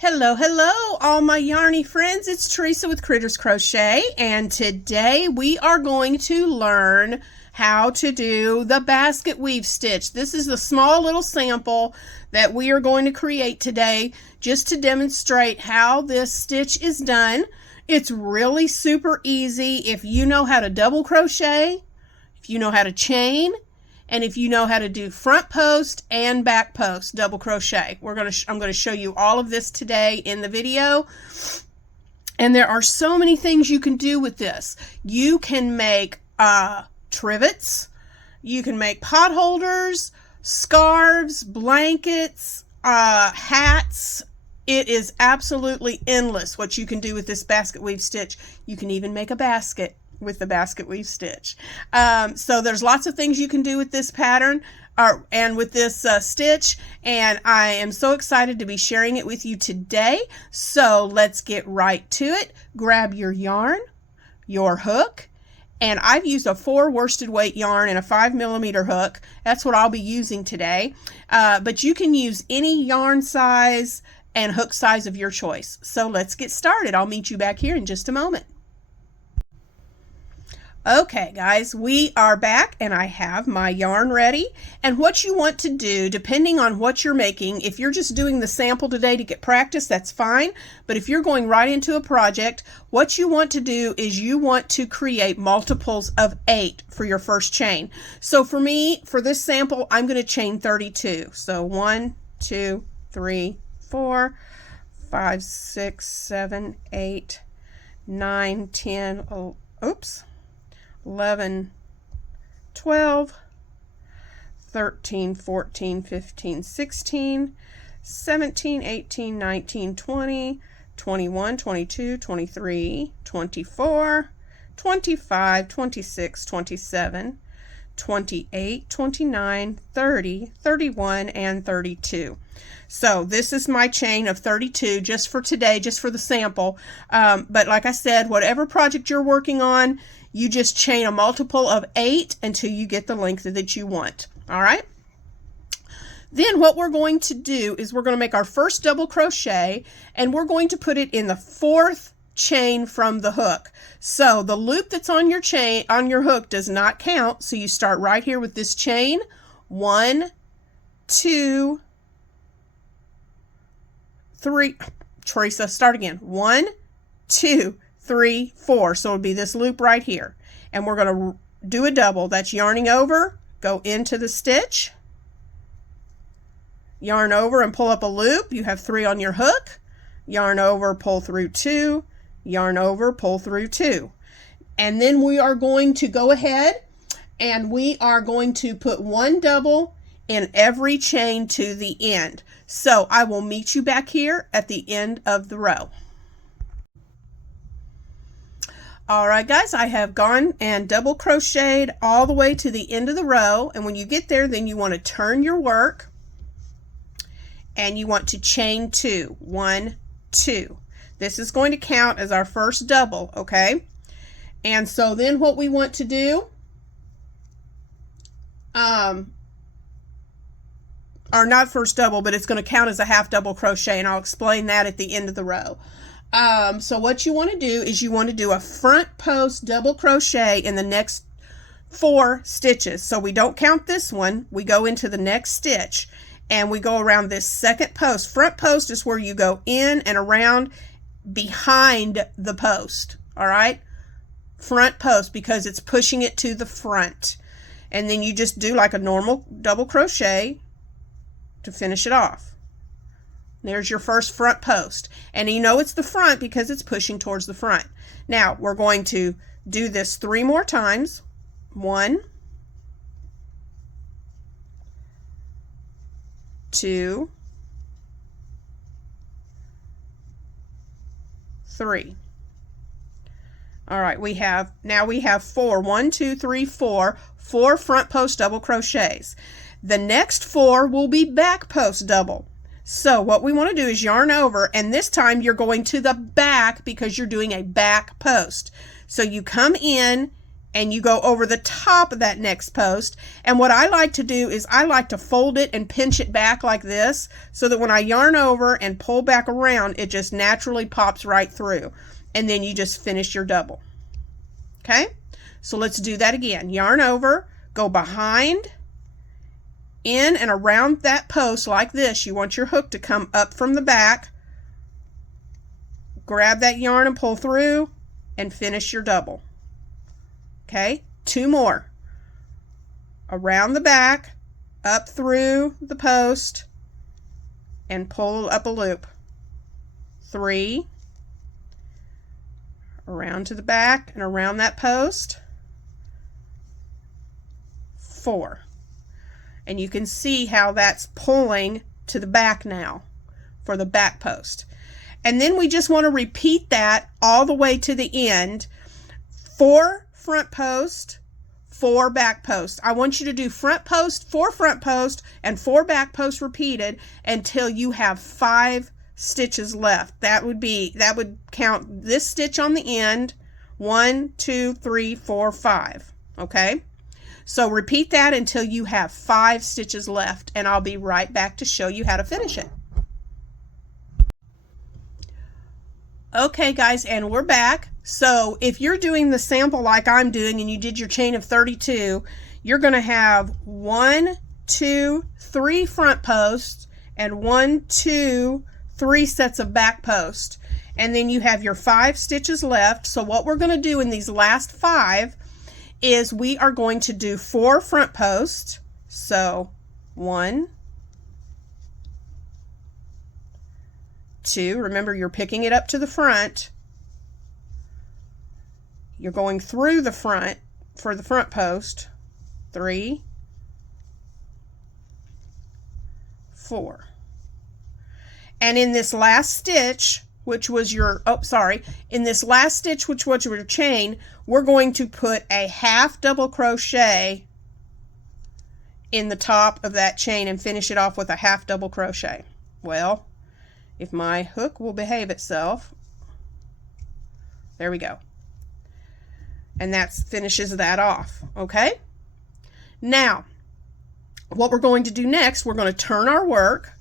Hello, hello, all my yarny friends. It's Teresa with Critters Crochet, and today we are going to learn how to do the basket weave stitch. This is the small little sample that we are going to create today just to demonstrate how this stitch is done. It's really super easy if you know how to double crochet, if you know how to chain, and if you know how to do front post and back post double crochet. I'm going to show you all of this today in the video. And there are so many things you can do with this. You can make trivets, you can make pot holders, scarves, blankets, hats. It is absolutely endless what you can do with this basket weave stitch. You can even make a basket with the basket weave stitch. So there's lots of things you can do with this pattern and with this stitch, and I am so excited to be sharing it with you today. So let's get right to it. Grab your yarn, your hook, and I've used a 4 worsted weight yarn and a 5mm hook. That's what I'll be using today, but you can use any yarn size and hook size of your choice. So let's get started. I'll meet you back here in just a moment. Okay guys, we are back and I have my yarn ready. And what you want to do, depending on what you're making, if you're just doing the sample today to get practice, that's fine. But if you're going right into a project, what you want to do is you want to create multiples of 8 for your first chain. So for me, for this sample, I'm going to chain 32. So 1, 2, 3, 4, 5, 6, 7, 8, 9, 10, 11, 12, 13, 14, 15, 16, 17, 18, 19, 20, 21, 22, 23, 24, 25, 26, 27, 28, 29, 30, 31, and 32. So this is my chain of 32 just for today, just for the sample. But like I said, whatever project you're working on, you just chain a multiple of 8 until you get the length that you want. All right. Then what we're going to do is we're going to make our first double crochet, and we're going to put it in the 4th chain from the hook. So the loop that's on your chain, on your hook, does not count. So you start right here with this chain. 1, 2, 3. Teresa, start again. 1, 2, 3, 4. So it'll be this loop right here, and we're going to do a double. That's yarning over, go into the stitch, yarn over and pull up a loop. You have 3 on your hook, yarn over, pull through 2, yarn over, pull through 2. And then we are going to go ahead and we are going to put 1 double in every chain to the end. So I will meet you back here at the end of the row. All right guys, I have gone and double crocheted all the way to the end of the row, and when you get there, then you want to turn your work and you want to chain 2. 1, 2. This is going to count as our first double, okay? And so then what we want to do, or not first double, but it's going to count as a half double crochet, and I'll explain that at the end of the row. So what you want to do is you want to do a front post double crochet in the next 4 stitches. So we don't count this one. We go into the next stitch and we go around this second post. Front post is where you go in and around behind the post. All right. Front post, because it's pushing it to the front. And then you just do like a normal double crochet to finish it off. There's your first front post, and you know it's the front because it's pushing towards the front. Now we're going to do this 3 more times. 1, 2, 3. All right, we have 4. 1, 2, 3, 4. 4 front post double crochets. The next 4 will be back post double. So what we want to do is yarn over, and this time you're going to the back because you're doing a back post. So you come in and you go over the top of that next post. And what I like to do is I like to fold it and pinch it back like this, so that when I yarn over and pull back around, it just naturally pops right through. And then you just finish your double. Okay, so let's do that again. Yarn over, go behind, in and around that post like this. You want your hook to come up from the back. Grab that yarn and pull through and finish your double. Okay, 2 more. Around the back, up through the post, and pull up a loop. 3. Around to the back and around that post. 4. And you can see how that's pulling to the back now for the back post. And then we just want to repeat that all the way to the end. 4 front post, 4 back post. I want you to do front post, 4 front post, and 4 back post repeated until you have 5 stitches left. That would count this stitch on the end. 1, 2, 3, 4, 5. Okay? So repeat that until you have 5 stitches left, and I'll be right back to show you how to finish it. Okay guys, and we're back. So if you're doing the sample like I'm doing and you did your chain of 32, you're going to have 1, 2, 3 front posts and 1, 2, 3 sets of back post. And then you have your 5 stitches left. So what we're going to do in these last 5 is we are going to do 4 front posts. So 1, 2, remember you're picking it up to the front. You're going through the front for the front post. 3, 4. And in this last stitch, which was your, in this last stitch, which was your chain, we're going to put a half double crochet in the top of that chain and finish it off with a half double crochet. Well, if my hook will behave itself, there we go. And that finishes that off, okay? Now, what we're going to do next, we're going to turn our work.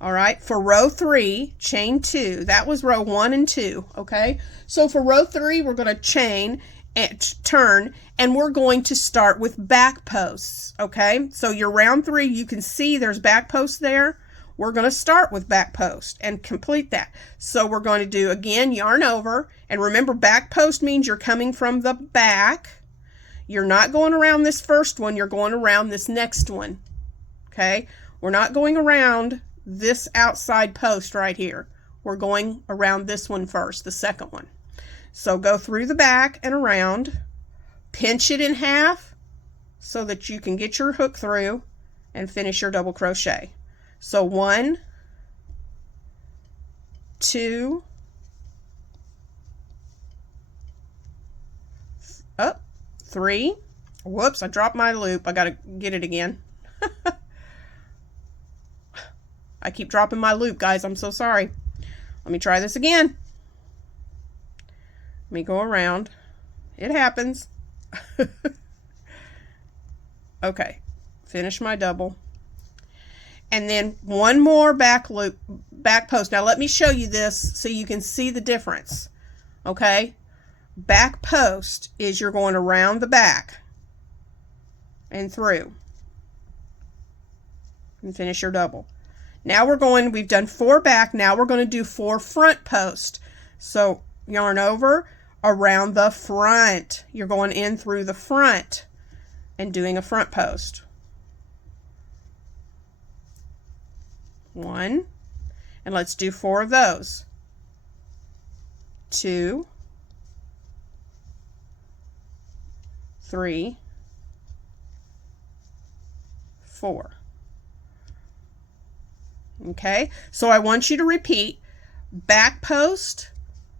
All right, for row 3, chain 2. That was row 1 and 2, okay? So for row 3, we're going to chain and turn, and we're going to start with back posts, okay? So your round 3, you can see there's back posts there. We're going to start with back post and complete that. So we're going to do, again, yarn over. And remember, back post means you're coming from the back. You're not going around this first one. You're going around this next one. Okay? We're not going around this outside post right here. We're going around this one first, the second one. So go through the back and around. Pinch it in half so that you can get your hook through and finish your double crochet. So 1, 2, 3. Whoops, I dropped my loop. I got to get it again. I keep dropping my loop, guys. I'm so sorry. Let me try this again. Let me go around. It happens. Okay, finish my double. And then 1 more back loop, back post. Now let me show you this so you can see the difference. Okay? Back post is you're going around the back and through and finish your double. Now we've done 4 back. Now we're going to do 4 front post. So yarn over, around the front. You're going in through the front and doing a front post. 1, and let's do 4 of those. 2, 3, 4. Okay, so I want you to repeat back post,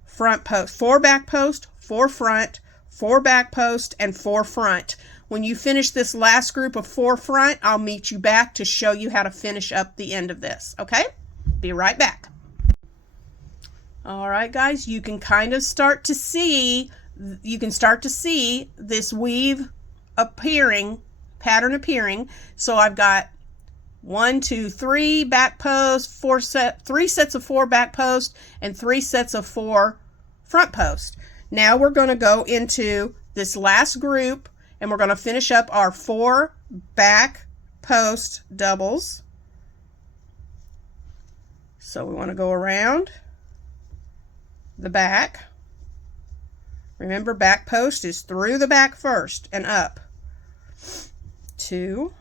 front post, 4 back post, 4 front, 4 back post, and 4 front. When you finish this last group of 4 front, I'll meet you back to show you how to finish up the end of this, okay? Be right back. All right, guys, you can kind of start to see you can start to see this weave appearing, pattern appearing. So I've got 1, 2, 3 back posts, 3 sets of 4 back posts, and 3 sets of 4 front posts. Now we're going to go into this last group and we're going to finish up our 4 back post doubles. So we want to go around the back. Remember, back post is through the back first and up. 2,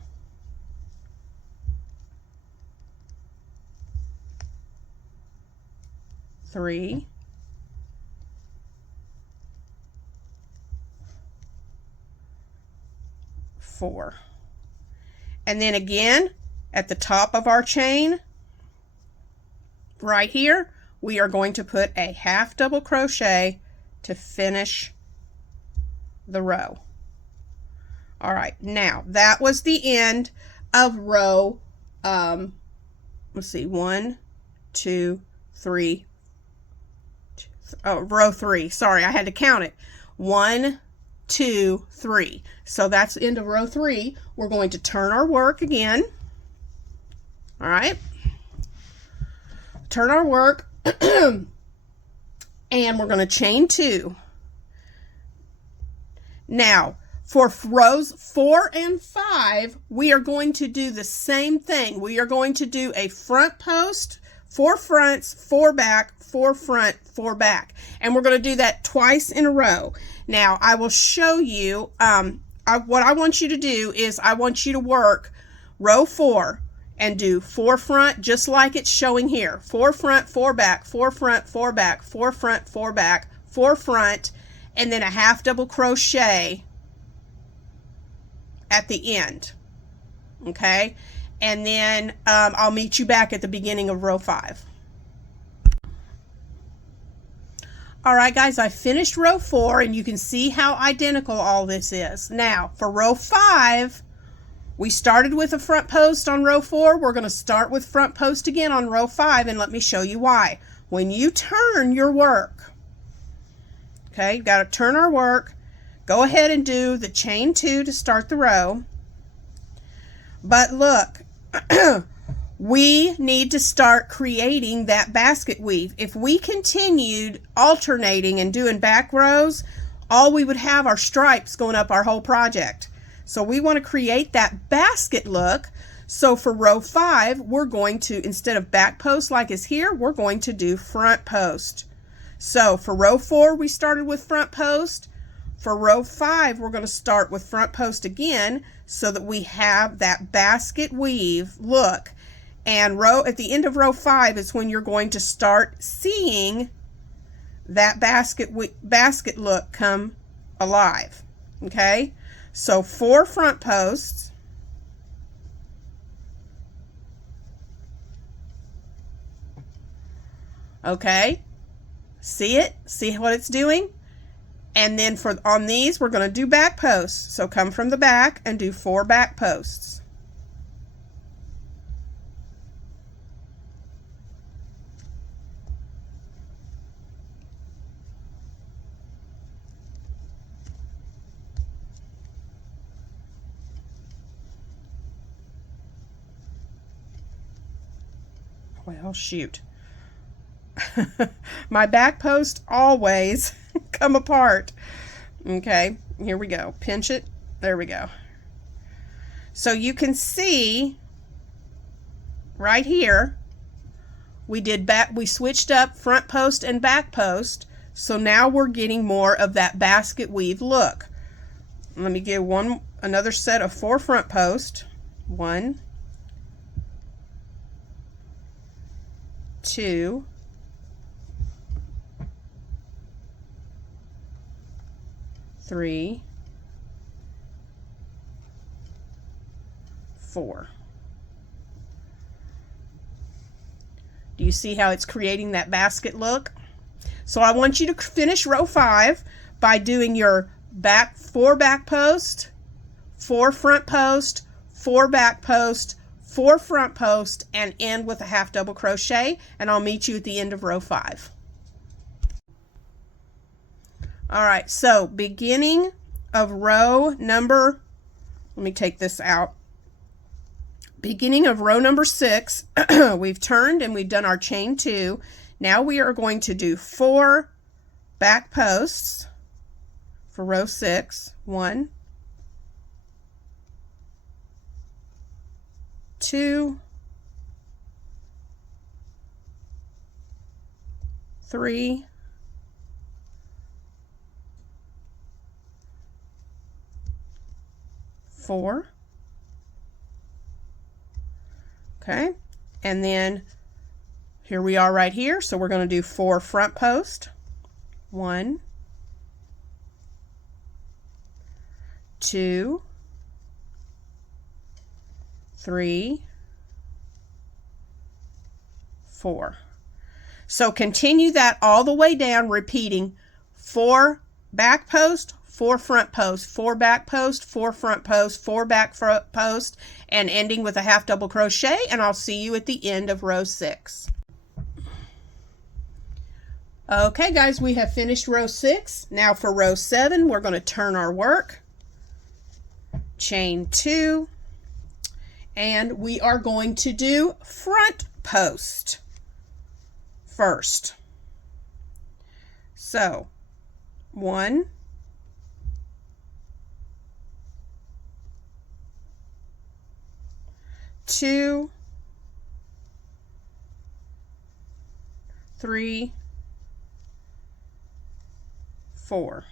3, 4. And then again, at the top of our chain, right here, we are going to put a half double crochet to finish the row. All right, now that was the end of row, let's see, 1, 2, 3, row 3. Sorry, I had to count it. 1, 2, 3. So that's the end of row 3. We're going to turn our work again. All right. Turn our work and we're going to chain 2. Now, for rows 4 and 5, we are going to do the same thing. We are going to do a front post, 4 fronts, 4 back, 4 front, 4 back. And we're going to do that twice in a row. Now, I will show you, what I want you to do is I want you to work row 4 and do 4 front, just like it's showing here. 4 front, 4 back, 4 front, 4 back, 4 front, 4 back, 4 front, and then a half double crochet at the end. Okay? And then I'll meet you back at the beginning of row 5. All right, guys, I finished row 4, and you can see how identical all this is. Now, for row 5, we started with a front post on row 4. We're going to start with front post again on row 5, and let me show you why. When you turn your work, okay, you've got to turn our work, go ahead and do the chain 2 to start the row. But look, we need to start creating that basket weave. If we continued alternating and doing back rows, all we would have are stripes going up our whole project. So we want to create that basket look. So for row 5, we're going to, instead of back post like is here, we're going to do front post. So for row 4, we started with front post. For row 5, we're going to start with front post again so that we have that basket weave look. And at the end of row 5 is when you're going to start seeing that basket look come alive. Okay? So 4 front posts. Okay? See it? See what it's doing? And then on these, we're going to do back posts. So come from the back and do 4 back posts. Well, shoot. My back posts always come apart. Okay, here we go. Pinch it. There we go. So you can see right here, we switched up front post and back post. So now we're getting more of that basket weave look. Let me give another set of 4 front posts. 1, 2, 3, 4. Do you see how it's creating that basket look? So I want you to finish row 5 by doing your 4 back post, 4 front post, 4 back post, 4 front post, and end with a half double crochet, and I'll meet you at the end of row 5. All right, so beginning of row number, let me take this out. Beginning of row number 6, we've turned and we've done our chain 2. Now we are going to do 4 back posts for row 6. 1, 2, 3, 4. Okay, and then here we are right here, so we're going to do 4 front post. 1, 2, 3, 4. So continue that all the way down, repeating 4 back post, 4 front post, 4 back post, 4 front post, 4 back post, and ending with a half double crochet, and I'll see you at the end of row 6. Okay guys, we have finished row 6. Now for row 7, we're going to turn our work, chain 2, and we are going to do front post first. So 1, 2, 3, 4.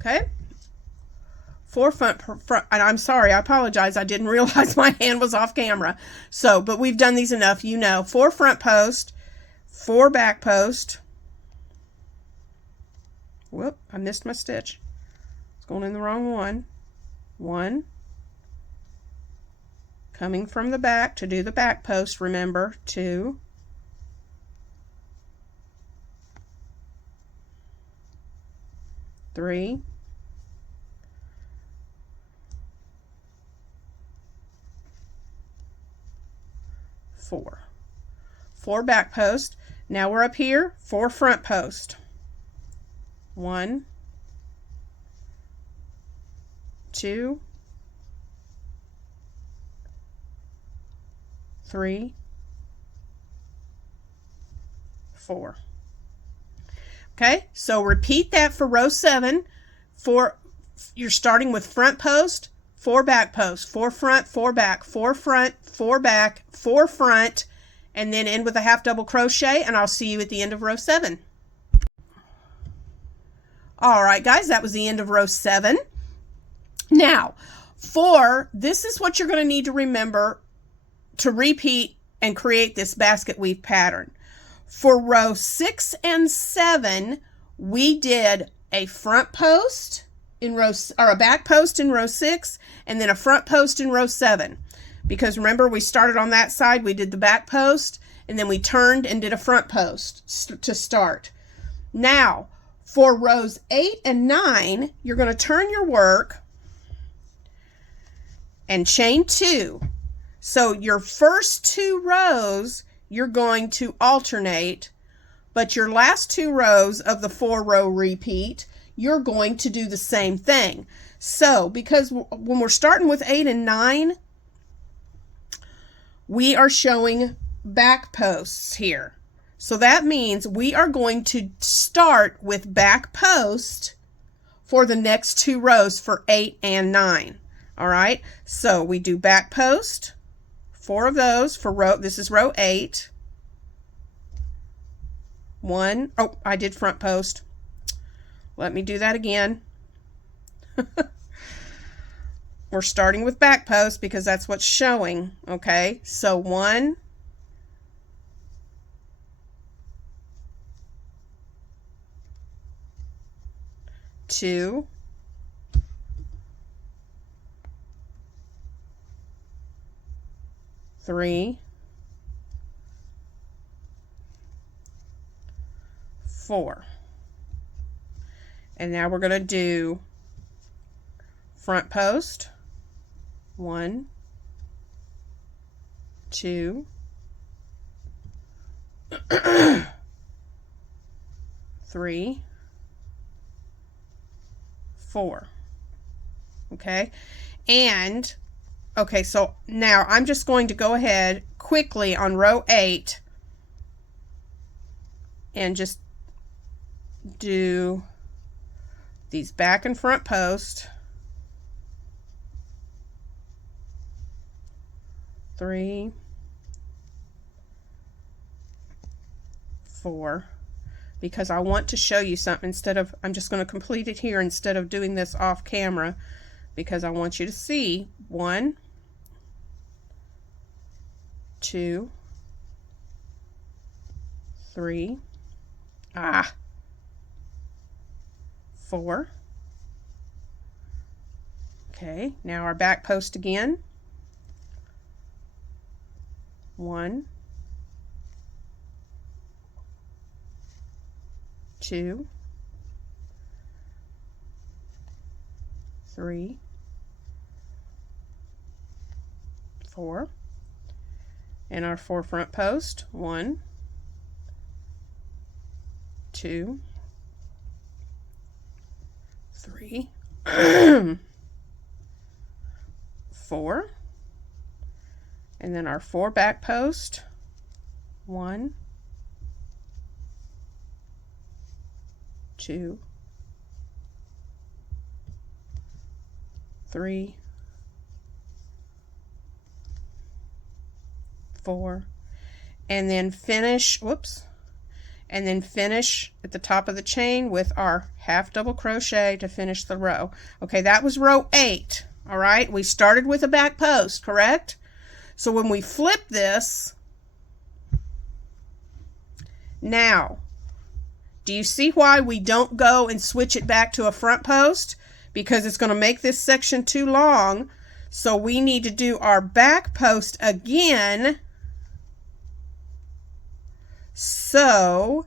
Okay, 4 front, and I'm sorry, I apologize, I didn't realize my hand was off camera. So, but we've done these enough, you know. 4 front post, 4 back post. Whoop, I missed my stitch. It's going in the wrong one. 1. Coming from the back to do the back post, remember, 2. 3. 4. 4 back post. Now we're up here, 4 front post. 1, 2, 3, 4. Okay, so repeat that for row 7. You're starting with front post, 4 back post, 4 front, 4 back, 4 front, 4 back, 4 front, and then end with a half double crochet, and I'll see you at the end of row 7. All right, guys, that was the end of row 7. Now, this is what you're going to need to remember to repeat and create this basket weave pattern. For row 6 and 7, we did a front post in row, or a back post in row 6, and then a front post in row 7. Because remember, we started on that side, we did the back post, and then we turned and did a front post to start. Now, for rows 8 and 9, you're going to turn your work and chain 2. So your first 2 rows, you're going to alternate, but your last 2 rows of the 4-row repeat, you're going to do the same thing. So, because when we're starting with 8 and 9, we are showing back posts here. So that means we are going to start with back post for the next 2 rows for 8 and 9. All right, so we do back post, 4 of those for row, this is row 8. 1, oh, I did front post. Let me do that again. We're starting with back post because that's what's showing, okay? So 1, 2, 3, 4. And now we're going to do front post, 1, 2, 3, 4. Okay, and okay, so now I'm just going to go ahead quickly on row 8 and just do these back and front posts. 3, 4, because I want to show you something I'm just going to complete it here instead of doing this off camera, because I want you to see 1, 2, 3, 4. Okay, now our back post again. 1, 2, 3, 4, and our 4 front post. 1, 2, 3, 4, and then our 4 back post. 1, 2, 3, 4, and then finish, and then finish at the top of the chain with our half double crochet to finish the row. Okay, that was row 8. All right, we started with a back post, correct? So when we flip this, now, do you see why we don't go and switch it back to a front post? Because it's going to make this section too long. So we need to do our back post again. So,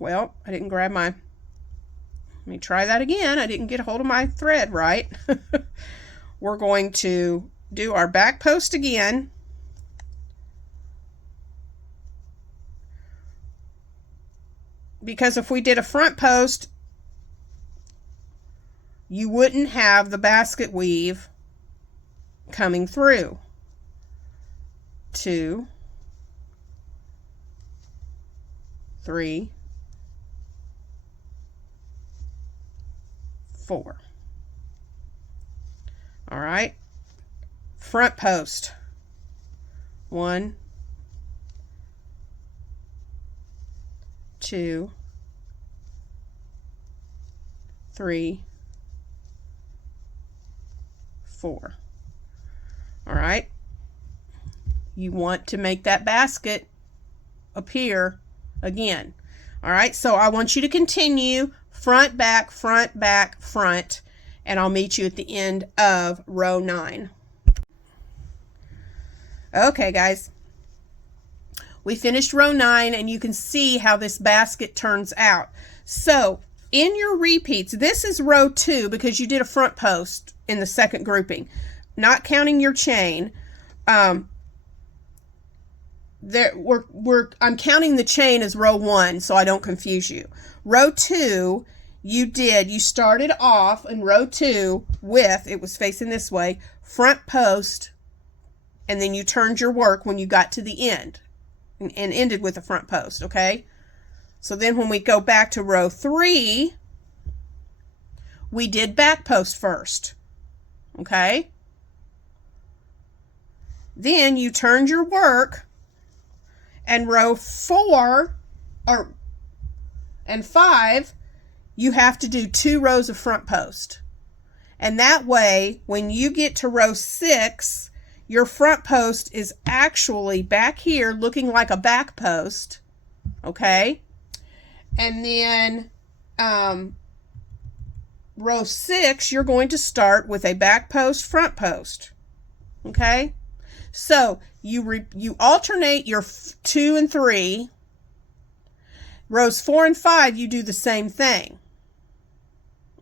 well, I didn't grab my, let me try that again. I didn't get a hold of my thread right. We're going to do our back post again. Because if we did a front post, you wouldn't have the basket weave coming through. 2, 3, 4. All right, front post. 1, 2, 3, 4. All right, you want to make that basket appear again. All right, so I want you to continue front, back, front, back, front, and I'll meet you at the end of row 9. Okay, guys, we finished row 9, and you can see how this basket turns out. So in your repeats, this is row 2 because you did a front post in the second grouping, not counting your chain. I'm counting the chain as row 1 so I don't confuse you. Row 2, you started off in row 2 with, it was facing this way, front post, and then you turned your work when you got to the end and ended with a front post, okay? So then when we go back to row 3, we did back post first, okay? Then you turned your work, and row 4 and 5, you have to do 2 rows of front post. And that way, when you get to row 6, your front post is actually back here looking like a back post, okay? And then row 6, you're going to start with a back post, front post, okay? So you alternate your 2 and 3. Rows 4 and 5, you do the same thing,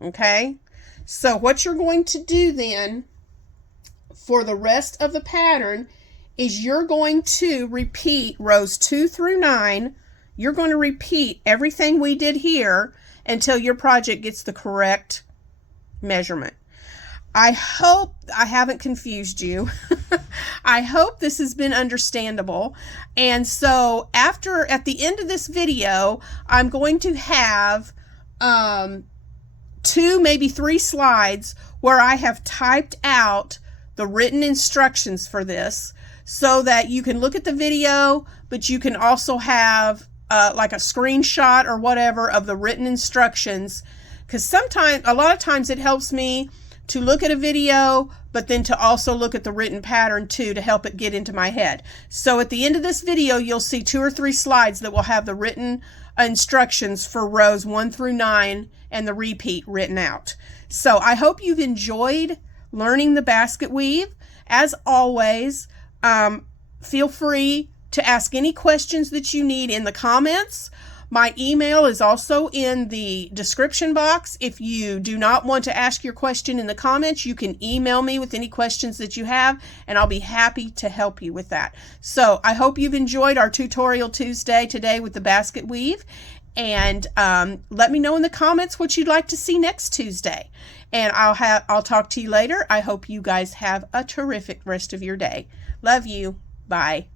okay? So what you're going to do then for the rest of the pattern is you're going to repeat rows 2 through 9. you're going to repeat everything we did here until your project gets the correct measurement. I hope I haven't confused you. I hope this has been understandable. And so at the end of this video, I'm going to have 2, maybe 3 slides where I have typed out the written instructions for this so that you can look at the video, but you can also have like a screenshot or whatever of the written instructions. Because a lot of times it helps me to look at a video, but then to also look at the written pattern too, to help it get into my head. So at the end of this video, you'll see 2 or 3 slides that will have the written instructions for rows 1 through 9 and the repeat written out. So I hope you've enjoyed learning the basket weave. As always, feel free to ask any questions that you need in the comments. My email is also in the description box. If you do not want to ask your question in the comments, you can email me with any questions that you have, and I'll be happy to help you with that. So I hope you've enjoyed our Tutorial Tuesday today with the basket weave, and let me know in the comments what you'd like to see next Tuesday. And I'll talk to you later. I hope you guys have a terrific rest of your day. Love you. Bye.